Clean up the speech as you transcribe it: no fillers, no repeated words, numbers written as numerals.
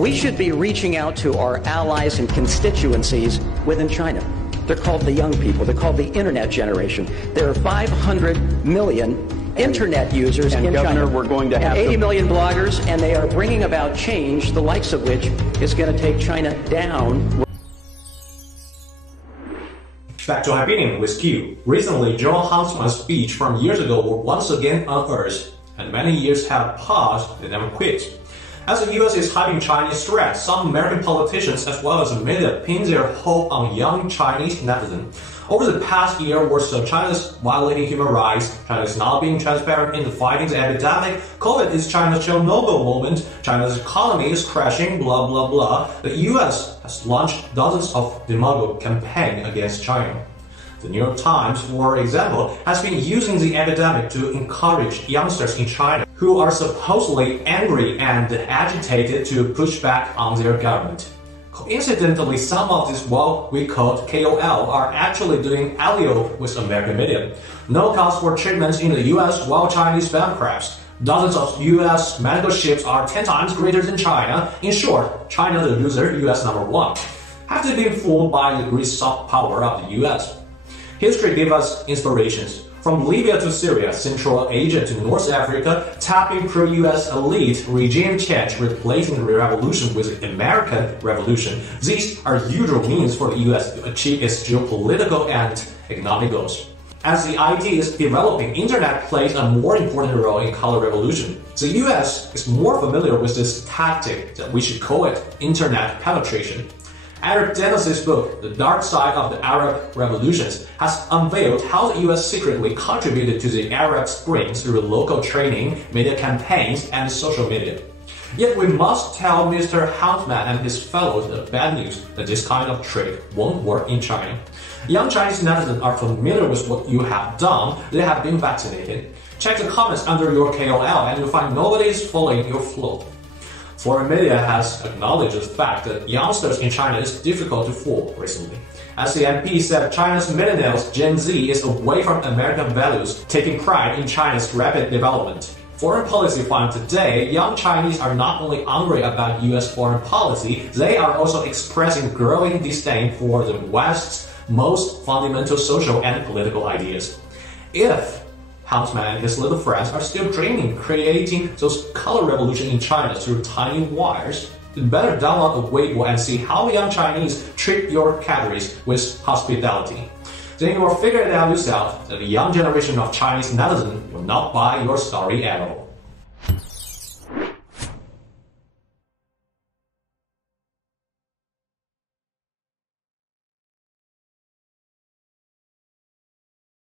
We should be reaching out to our allies and constituencies within China. They're called the young people. They're called the internet generation. There are 500 million internet users in China. We're going to have 80 million bloggers, and they are bringing about change, the likes of which is going to take China down. Back to opinion with Q. Recently, General Huntsman's speech from years ago were once again unearthed, and many years have passed, they never quit. As the US is hyping Chinese threat, some American politicians as well as the media pin their hope on young Chinese netizens. Over the past year or so, China is violating human rights, China is not being transparent in the fighting the epidemic, COVID is China's Chernobyl moment, China's economy is crashing, blah blah blah. The US has launched dozens of demagogue campaigns against China. The New York Times, for example, has been using the epidemic to encourage youngsters in China who are supposedly angry and agitated to push back on their government. Coincidentally, some of these what we call KOL are actually doing alley-oop with American media. No cost for treatments in the US while Chinese bankrupts. Dozens of US medical ships are 10 times greater than China. In short, China the loser, US number one. Have they been fooled by the great soft power of the US? History gave us inspirations. From Libya to Syria, Central Asia to North Africa, tapping pro-US elite regime change, replacing the revolution with the American Revolution. These are usual means for the US to achieve its geopolitical and economic goals. As the IT is developing, Internet plays a more important role in color revolution. The US is more familiar with this tactic that we should call it Internet penetration. Eric Dennis's book, The Dark Side of the Arab Revolutions, has unveiled how the US secretly contributed to the Arab Spring through local training, media campaigns, and social media. Yet we must tell Mr. Huntsman and his fellows the bad news that this kind of trick won't work in China. Young Chinese netizens are familiar with what you have done, they have been vaccinated. Check the comments under your KOL and you'll find nobody is following your flow. Foreign media has acknowledged the fact that youngsters in China is difficult to fool recently. As the MP said, China's millennials, Gen Z, is away from American values, taking pride in China's rapid development. Foreign policy found today, young Chinese are not only angry about US foreign policy, they are also expressing growing disdain for the West's most fundamental social and political ideas. If Huntsman and his little friends are still dreaming, creating those color revolution in China through tiny wires, you better download a Weibo and see how young Chinese treat your cadres with hospitality. Then you will figure it out yourself that the young generation of Chinese netizens will not buy your story at all.